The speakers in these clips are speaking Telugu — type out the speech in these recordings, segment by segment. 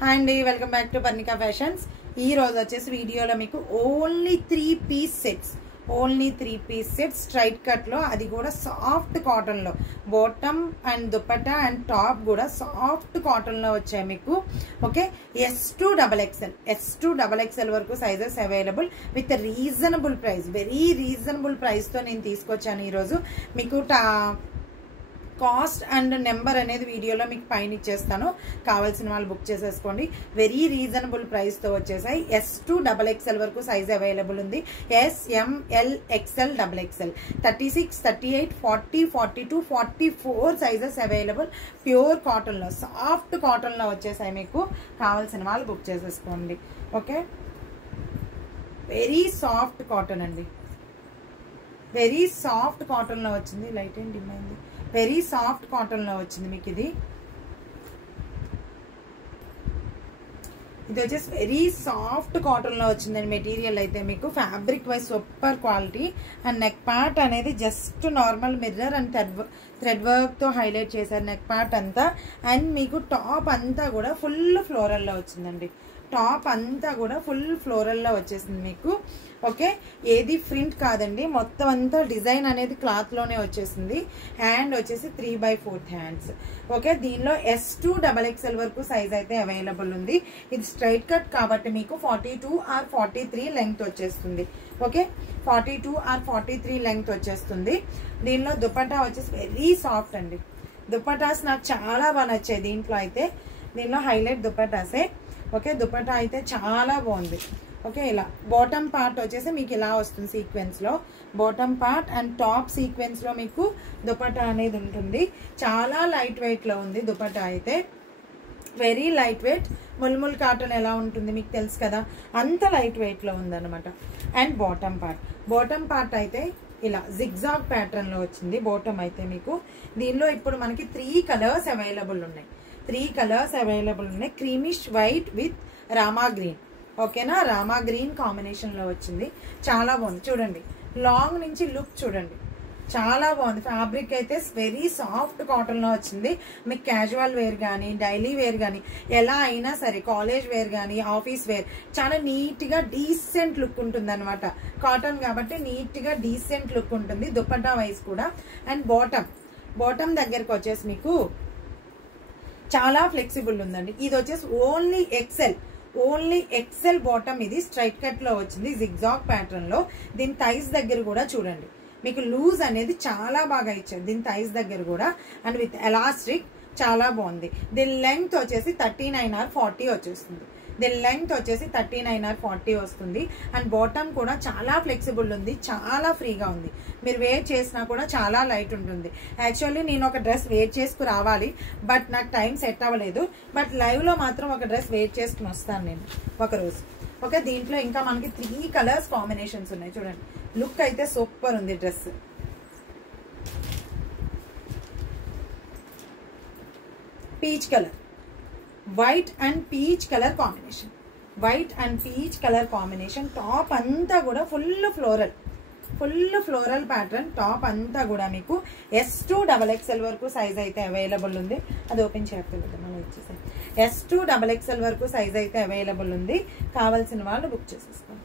హాయ్ అండి, welcome back to Parnika fashions. ఈ రోజు వచ్చేసి వీడియోలో మీకు only 3-piece sets straight cut లో, అది కూడా సాఫ్ట్ కాటన్ లో, bottom and dupatta and top కూడా సాఫ్ట్ కాటన్ లో వచ్చాయి మీకు. ఓకే, S2XXL వరకు sizes available with reasonable price, very reasonable price తో నేను తీసుకొచ్చాను ఈరోజు మీకు. కాస్ట్ అండ్ నెంబర్ అనేది వీడియోలో మీకు పైన ఇచ్చేస్తాను, కావాల్సిన వాళ్ళు బుక్ చేసేసుకోండి. వెరీ రీజనబుల్ ప్రైస్ తో వచ్చేసాయి. S2XXL వరకు సైజ్ అవైలబుల్ ఉంది. SML, XL, 36, 38, 40, 42, 44 sizes available. Pure cotton లో, సాఫ్ట్ కాటన్ లో వచ్చేసాయి మీకు. కావాల్సిన వాళ్ళు బుక్ చేసేసుకోండి. ఓకే, వెరీ సాఫ్ట్ కాటన్ అండి, వెరీ సాఫ్ట్ కాటన్ లో వచ్చింది. లైట్ అండ్ డిమ్ అయింది. వెరీ సాఫ్ట్ కాటన్ లో వచ్చింది మీకు. ఇది వచ్చేసి వెరీ సాఫ్ట్ కాటన్ లో వచ్చిందండి. మెటీరియల్ అయితే మీకు fabric wise super quality. And neck part అనేది just normal mirror and thread work తో హైలైట్ చేశారు నెక్ పార్ట్ అంతా. అండ్ మీకు టాప్ అంతా కూడా ఫుల్ ఫ్లోరల్ లో వచ్చిందండి. టాప్ అంతా కూడా ఫుల్ ఫ్లోరల్ లో వచ్చేసింది మీకు. ఓకే, ఏది ప్రింట్ కాదండి, మొత్తం అంతా డిజైన్ అనేది క్లాత్ లోనే వచ్చేసింది. హ్యాండ్ వచ్చేసి 3/4 హ్యాండ్స్. ఓకే, దీనిలో S2XXL వరకు సైజ్ అయితే అవైలబుల్ ఉంది. ఇది స్ట్రైట్ కట్ కాబట్టి మీకు 42 or 43 లెంగ్త్ వచ్చేస్తుంది. ఓకే, 42 or 43 లెంగ్త్ వచ్చేస్తుంది. దీనిలో దుపట్టా వచ్చేసి వెరీ సాఫ్ట్ అండి. దుపట్టాస్ నాకు చాలా బాగా నచ్చాయి. దీనిలో హైలైట్ దుపట్టాసే. ఓకే, దుపట్టా అయితే చాలా బాగుంది. ఓకే, ఇలా బాటమ్ పార్ట్ వచ్చేసి మీకు ఇలా వస్తుంది సీక్వెన్స్ లో. Bottom part and top sequence లో మీకు దుపట్టా అనేది ఉంటుంది. చాలా లైట్ వెయిట్ లో ఉంది దుపట్టా అయితే, very light weight. Mulmul cotton ఎలా ఉంటుంది మీకు తెలుసు కదా, అంత లైట్ వెయిట్ లో ఉందన్నమాట. అండ్ బాటమ్ పార్ట్ అయితే ఇలా జిగ్జాగ్ ప్యాటర్న్ లో వచ్చింది బాటమ్ అయితే మీకు. దీనిలో ఇప్పుడు మనకి 3 కలర్స్ అవైలబుల్ ఉన్నాయి. Creamish white with Rama green. ఓకేనా, రామా గ్రీన్ కాంబినేషన్ లో వచ్చింది. చాలా బాగుంది చూడండి. లాంగ్ నుంచి లుక్ చూడండి, చాలా బాగుంది. ఫ్యాబ్రిక్ అయితే వెరీ సాఫ్ట్ కాటన్ లో వచ్చింది. మీకు క్యాజువల్ వేర్ కానీ, డైలీ వేర్ కానీ, ఎలా అయినా సరే, కాలేజ్ వేర్ కానీ, ఆఫీస్ వేర్, చాలా నీట్ గా డీసెంట్ లుక్ ఉంటుంది అనమాట. కాటన్ కాబట్టి నీట్ గా డీసెంట్ లుక్ ఉంటుంది దుపట్టా వైజ్ కూడా. అండ్ బాటమ్ దగ్గరకు వచ్చేసి మీకు చాలా ఫ్లెక్సిబుల్ ఉందండి. ఇది వచ్చేసి ఓన్లీ ఎక్సెల్ బాటమ్. ఇది స్ట్రైట్ కట్ లో వచ్చింది జిగ్జాగ్ ప్యాటర్న్ లో. దీని థైస్ దగ్గర కూడా చూడండి, మీకు లూజ్ అనేది చాలా బాగా ఇచ్చారు దీని థైస్ దగ్గర కూడా. అండ్ విత్ ఎలాస్టిక్ చాలా బాగుంది. దీని లెంగ్త్ వచ్చేసి 39 or 40 వచ్చేస్తుంది. వస్తుంది. అండ్ బాటమ్ కూడా చాలా ఫ్లెక్సిబుల్ ఉంది, చాలా ఫ్రీగా ఉంది. మీరు వేర్ చేసినా కూడా చాలా లైట్ ఉంటుంది. యాక్చువల్లీ నేను ఒక డ్రెస్ వేర్ చేసుకు రావాలి, బట్ నాకు టైం సెట్ అవ్వలేదు. బట్ లైవ్ లో మాత్రం ఒక డ్రెస్ వేర్ చేసుకుని వస్తాను నేను ఒకరోజు. ఓకే, దీంట్లో ఇంకా మనకి 3 కలర్స్ కాంబినేషన్స్ ఉన్నాయి చూడండి. లుక్ అయితే సూపర్ ఉంది dress. Peach colour, white and peach colour combination. Top అంతా కూడా ఫుల్ ఫ్లోరల్ ప్యాటర్న్. టాప్ అంతా కూడా మీకు S2XXL వరకు సైజ్ అయితే అవైలబుల్ ఉంది. అది ఓపెన్ చేయలేదు, మనం ఇచ్చేసాం. S2XXL వరకు సైజ్ అయితే అవైలబుల్ ఉంది. కావాల్సిన వాళ్ళు బుక్ చేసేసుకోండి.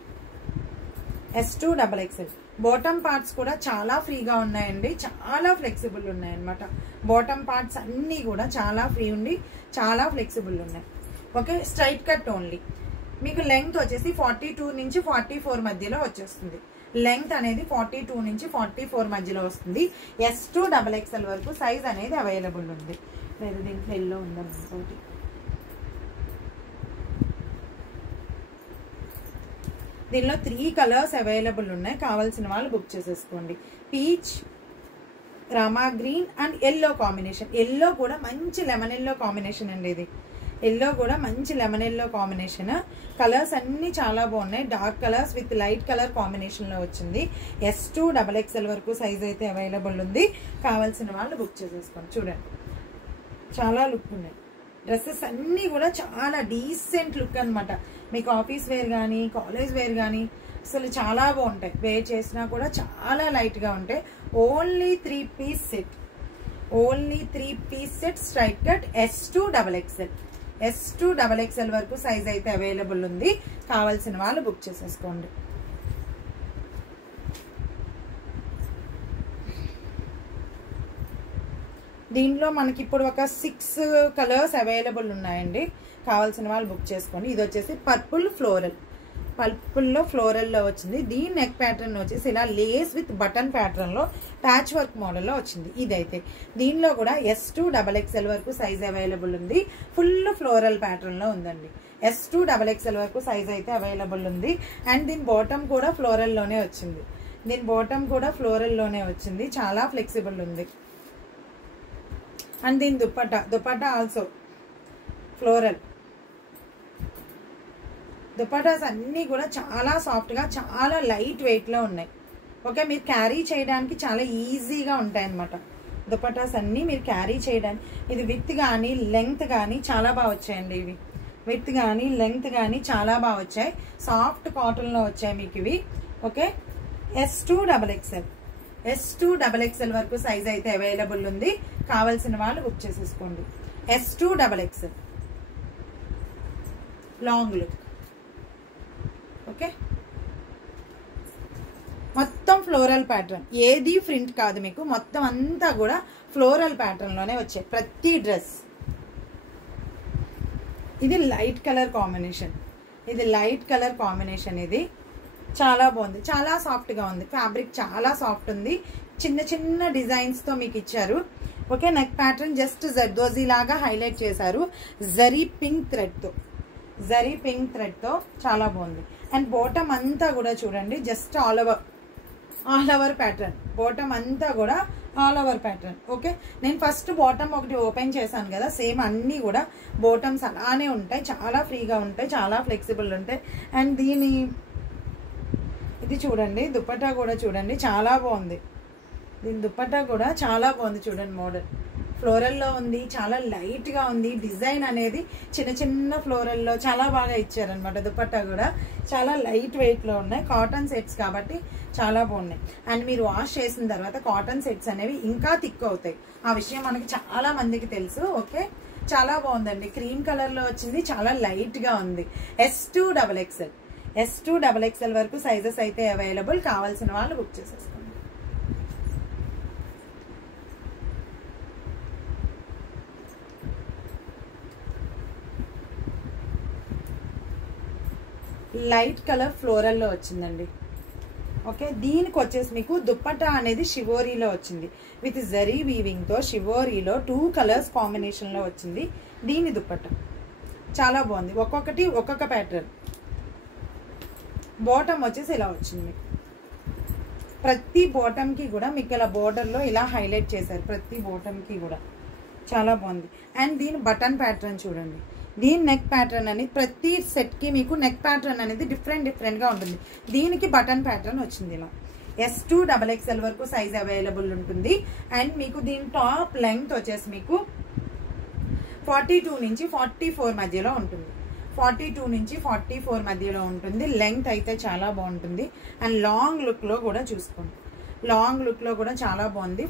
S2XXL. బాటమ్ పార్ట్స్ కూడా చాలా ఫ్రీగా ఉన్నాయండి, చాలా ఫ్లెక్సిబుల్ ఉన్నాయి అనమాట. బాటమ్ పార్ట్స్ అన్ని కూడా చాలా ఫ్రీ ఉండి చాలా ఫ్లెక్సిబుల్ ఉన్నాయి. Okay, straight cut only. మీకు లెంగ్త్ వచ్చేసి 42 నుంచి 44 మధ్యలో వచ్చేస్తుంది. లెంగ్త్ అనేది 42 నుంచి 44 మధ్యలో వస్తుంది. S2XXL వరకు సైజ్ అనేది అవైలబుల్ ఉంది. లేదు, దీంట్లో ఎల్లో ఉందనుకోండి. దీనిలో 3 కలర్స్ అవైలబుల్ ఉన్నాయి. కావాల్సిన వాళ్ళు బుక్ చేసేసుకోండి. Peach, Rama green and yellow combination. Yellow కూడా మంచి లెమన్ ఎల్లో కాంబినేషన్ అండి. ఇది ఎల్లో కూడా మంచి లెమన్ ఎల్లో కాంబినేషన్. కలర్స్ అన్ని చాలా బాగున్నాయి. Dark colours with light colour combination లో వచ్చింది. S2XXL వరకు సైజ్ అయితే అవైలబుల్ ఉంది. కావాల్సిన వాళ్ళు బుక్ చేసేసుకోండి. చూడండి, చాలా లుక్ ఉన్నాయి డ్రెస్సెస్ అన్ని కూడా, చాలా డీసెంట్ లుక్ అనమాట. మీకు ఆఫీస్ వేర్ కానీ, కాలేజ్ వేర్ కానీ అసలు చాలా బాగుంటాయి. వేర్ చేసినా కూడా చాలా లైట్ గా ఉంటాయి. Only 3-piece set straight cut S2XXL. S2XXL వరకు సైజ్ అయితే అవైలబుల్ ఉంది. కావాల్సిన వాళ్ళు బుక్ చేసేసుకోండి. దీంట్లో మనకి ఇప్పుడు ఒక 6 కలర్స్ అవైలబుల్ ఉన్నాయండి. కావాల్సిన వాళ్ళు బుక్ చేసుకోండి. ఇది వచ్చేసి పర్పుల్ ఫ్లోరల్లో వచ్చింది. దీని నెక్ ప్యాటర్న్ వచ్చేసి ఇలా లేస్ విత్ బటన్ ప్యాటర్న్లో ప్యాచ్ వర్క్ మోడల్లో వచ్చింది. ఇదైతే దీనిలో కూడా S2XXL వరకు సైజ్ అవైలబుల్ ఉంది. ఫుల్ ఫ్లోరల్ ప్యాటర్న్లో ఉందండి. S2XXL వరకు సైజ్ అయితే అవైలబుల్ ఉంది. అండ్ దీని బాటమ్ కూడా ఫ్లోరల్లోనే వచ్చింది. చాలా ఫ్లెక్సిబుల్ ఉంది. అండ్ దీని దుపట్టా ఆల్సో ఫ్లోరల్. దుపట్టాస్ అన్నీ కూడా చాలా సాఫ్ట్గా, చాలా లైట్ వెయిట్లో ఉన్నాయి. ఓకే, మీరు క్యారీ చేయడానికి చాలా ఈజీగా ఉంటాయి అన్నమాట. దుపట్టాస్ అన్నీ మీరు క్యారీ చేయడానికి, ఇది విత్ కానీ లెంగ్త్ కానీ చాలా బాగా వచ్చాయండి. ఇవి విత్ కానీ లెంగ్త్ కానీ చాలా బాగా వచ్చాయి. సాఫ్ట్ కాటన్లో వచ్చాయి మీకు ఇవి. ఓకే, S2XXL వరకు సైజ్ అయితే అవైలబుల్ ఉంది. కావాల్సిన వాళ్ళు బుక్ చేసేసుకోండి. S2XXL long look. ఓకే, మొత్తం ఫ్లోరల్ ప్యాటర్న్, ఏది ప్రింట్ కాదు మీకు. మొత్తం అంతా కూడా ఫ్లోరల్ ప్యాటర్న్లోనే వచ్చాయి ప్రతి డ్రెస్. ఇది లైట్ కలర్ కాంబినేషన్. ఇది చాలా బాగుంది. చాలా సాఫ్ట్గా ఉంది. ఫ్యాబ్రిక్ చాలా సాఫ్ట్ ఉంది. చిన్న చిన్న డిజైన్స్తో మీకు ఇచ్చారు. Okay, neck pattern just zardozi లాగా హైలైట్ చేశారు. జరీ పింక్ థ్రెడ్తో చాలా బాగుంది. అండ్ బాటమ్ అంతా కూడా చూడండి, just all over pattern. Bottom అంతా కూడా ఆల్ ఓవర్ ప్యాటర్న్. ఓకే, నేను ఫస్ట్ బాటమ్ ఒకటి ఓపెన్ చేశాను కదా, సేమ్ అన్నీ కూడా బాటమ్స్ అలానే ఉంటాయి. చాలా ఫ్రీగా ఉంటాయి, చాలా ఫ్లెక్సిబుల్ ఉంటాయి. అండ్ ఇది చూడండి, దుపట్టా కూడా చూడండి, చాలా బాగుంది. దీని దుపట్టా కూడా చాలా బాగుంది. చూడండి, మోడల్ ఫ్లోరల్లో ఉంది, చాలా లైట్గా ఉంది. డిజైన్ అనేది చిన్న చిన్న ఫ్లోరల్లో చాలా బాగా ఇచ్చారనమాట. దుపట్టా కూడా చాలా లైట్ వెయిట్లో ఉన్నాయి. కాటన్ సెట్స్ కాబట్టి చాలా బాగున్నాయి. అండ్ మీరు వాష్ చేసిన తర్వాత కాటన్ సెట్స్ అనేవి ఇంకా థిక్ అవుతాయి. ఆ విషయం మనకి చాలా మందికి తెలుసు. ఓకే, చాలా బాగుందండి. క్రీమ్ కలర్లో వచ్చింది, చాలా లైట్గా ఉంది. S2XXL వరకు సైజెస్ అయితే అవైలబుల్. కావాల్సిన వాళ్ళు బుక్ చేసేసుకోండి. లైట్ కలర్ ఫ్లోరల్లో వచ్చిందండి. ఓకే, దీనికి వచ్చేసి మీకు దుపట్టా అనేది షివోరీలో వచ్చింది. విత్ జరీ వీవింగ్తో షివోరీలో 2 కలర్స్ కాంబినేషన్లో వచ్చింది. దీని దుపట్టా చాలా బాగుంది. ఒక్కొక్కటి ఒక్కొక్క ప్యాటర్న్. బాటమ్ వచ్చేసి ఇలా వచ్చింది. ప్రతి బాటమ్కి కూడా మీకు ఇలా బోర్డర్లో ఇలా హైలైట్ చేశారు. ప్రతి బాటమ్కి కూడా చాలా బాగుంది. అండ్ దీని బటన్ ప్యాటర్న్ చూడండి. దీని నెక్ ప్యాటర్న్ అనేది ప్రతి సెట్కి మీకు నెక్ ప్యాటర్న్ అనేది డిఫరెంట్గా ఉంటుంది. దీనికి బటన్ ప్యాటర్న్ వచ్చింది ఇలా. S2XXL వరకు సైజ్ అవైలబుల్ ఉంటుంది. అండ్ మీకు దీని టాప్ లెంగ్త్ వచ్చేసి మీకు 42 నుంచి 44 మధ్యలో ఉంటుంది. 42 నుంచి 44 మధ్యలో ఉంటుంది. లెంగ్త్ అయితే చాలా బాగుంటుంది. అండ్ లాంగ్ లుక్లో కూడా చూసుకోండి. లాంగ్ లుక్లో కూడా చాలా బాగుంది.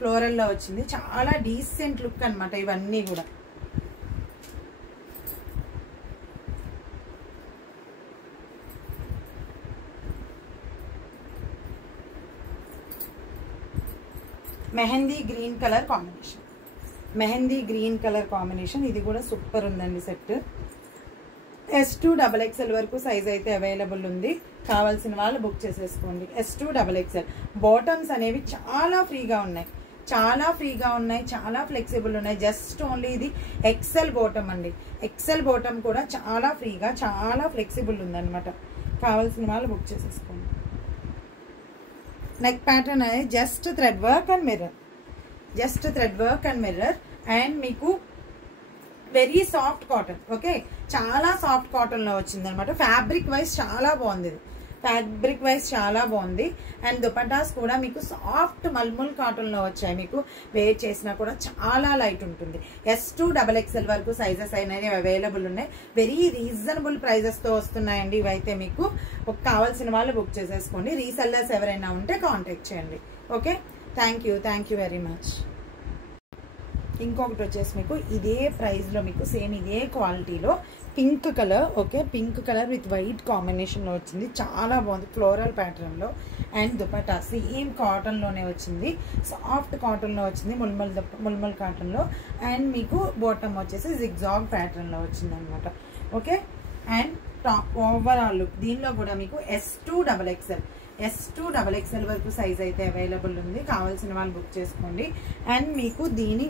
ఫ్లోరల్లో వచ్చింది. చాలా డీసెంట్ లుక్ అనమాట ఇవన్నీ కూడా. Mehndi green colour combination. ఇది కూడా సూపర్ ఉందండి సెట్. S2XXL వరకు సైజ్ అయితే అవైలబుల్ ఉంది. కావాల్సిన వాళ్ళు బుక్ చేసేసుకోండి. S2XXL. బాటమ్స్ అనేవి చాలా ఫ్రీగా ఉన్నాయి, చాలా ఫ్లెక్సిబుల్ ఉన్నాయి. జస్ట్ ఓన్లీ ఇది ఎక్సెల్ బాటమ్ అండి. ఎక్సెల్ బాటమ్ కూడా చాలా ఫ్రీగా, చాలా ఫ్లెక్సిబుల్ ఉందన్నమాట. కావాల్సిన వాళ్ళు బుక్ చేసేసుకోండి. నెక్ ప్యాటర్న్ అనేది just thread work and mirror. And మీకు వెరీ సాఫ్ట్ కాటన్. ఓకే, చాలా సాఫ్ట్ కాటన్లో వచ్చింది అనమాట. ఫ్యాబ్రిక్ వైజ్ చాలా బాగుంది. అండ్ దుపట్టాస్ కూడా మీకు సాఫ్ట్ మల్ముల్ కాటన్లో వచ్చాయి. మీకు వేర్ చేసినా కూడా చాలా లైట్ ఉంటుంది. S2XXL వరకు సైజెస్ అనేవి అవైలబుల్ ఉన్నాయి. వెరీ రీజనబుల్ ప్రైజెస్తో వస్తున్నాయండి ఇవైతే. మీకు కావాల్సిన వాళ్ళు బుక్ చేసేసుకోండి. రీసెల్లర్స్ ఎవరైనా ఉంటే కాంటాక్ట్ చేయండి. Okay, thank you very much. ఇంకొకటి వచ్చేసి మీకు ఇదే ప్రైస్లో మీకు సేమ్ ఇదే క్వాలిటీలో pink colour, okay, pink colour with white కాంబినేషన్లో వచ్చింది. చాలా బాగుంది ఫ్లోరల్ ప్యాటర్న్లో. అండ్ దుపట్టా సేమ్ కాటన్లోనే వచ్చింది, సాఫ్ట్ కాటన్లో వచ్చింది, ముల్మల్ కాటన్లో. అండ్ మీకు బాటమ్ వచ్చేసి జిగ్జాగ్ ప్యాటర్న్లో వచ్చింది అనమాట. Okay, and top overall look దీనిలో కూడా మీకు S2XXL వరకు సైజ్ అయితే అవైలబుల్ ఉంది. కావాల్సిన వాళ్ళు బుక్ చేసుకోండి. అండ్ మీకు దీని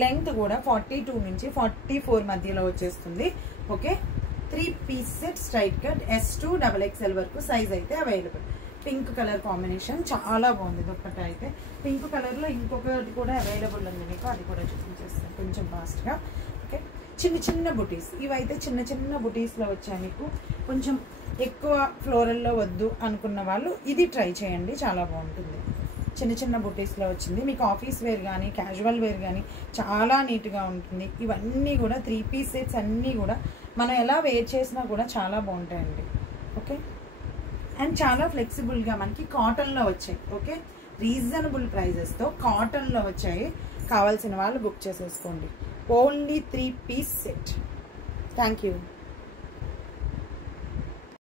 లెంగ్త్ కూడా 42 నుంచి 44 మధ్యలో వచ్చేస్తుంది. Okay, 3 piece set straight cut S2XXL వరకు సైజ్ అయితే అవైలబుల్. పింక్ కలర్ కాంబినేషన్ చాలా బాగుంది. దుపట్టా అయితే పింక్ కలర్లో ఇంకొకటి కూడా అవైలబుల్ ఉంది మీకు, అది కూడా చూపించేస్తాను కొంచెం ఫాస్ట్గా. ఓకే, చిన్న బుటీస్ ఇవైతే చిన్న బుటీస్లో వచ్చాయి మీకు. కొంచెం ఎక్కువ ఫ్లోరల్లో వద్దు అనుకున్న వాళ్ళు ఇది ట్రై చేయండి, చాలా బాగుంటుంది. చిన్న బుటీస్లో వచ్చింది మీకు. ఆఫీస్ వేర్ కానీ క్యాజువల్ వేర్ కానీ చాలా నీట్గా ఉంటుంది. ఇవన్నీ కూడా 3 పీస్ సెట్స్ అన్నీ కూడా మనం ఎలా వేర్ చేసినా కూడా చాలా బాగుంటాయండి. ఓకే, అండ్ చాలా ఫ్లెక్సిబుల్గా మనకి కాటన్లో వచ్చాయి. ఓకే, రీజనబుల్ ప్రైజెస్తో కాటన్లో వచ్చాయి. కావాల్సిన వాళ్ళు బుక్ చేసేసుకోండి. Only 3 piece set. Thank you.